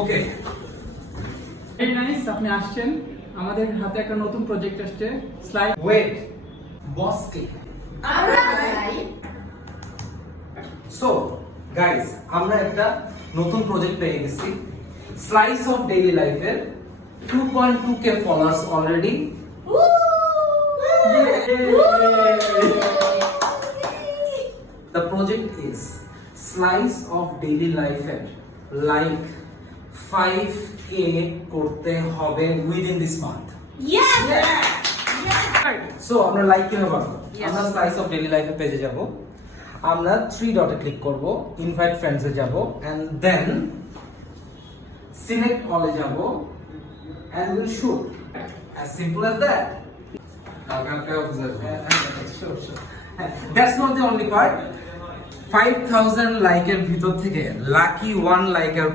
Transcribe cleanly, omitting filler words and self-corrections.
ওকে, very nice, আপনি আসছেন। আমাদের হাতে একটা নতুন প্রজেক্ট আসছে, স্লাইড। ওয়েট, বসকে। সো গাইস, আমরা একটা নতুন প্রজেক্ট পেয়ে গেছি, স্লাইস অফ ডেইলি লাইফের 2.2k followers already. The project is slice of daily life এর like 5k করতে হবে within this month. So আমরা লাইক কিভাবে বানাবো? আমরা স্লাইস অফ ডেইলি লাইফের পেজে যাব, আমরা 3 ডটে ক্লিক করব, ইনভাইট ফ্রেন্ডসে যাব এন্ড দেন সিলেক্ট অলে যাব and will shoot, as simple as that. Sure. That's not the only part. 5000 লাইকের ভিতর থেকে লাকি 1 লাইকের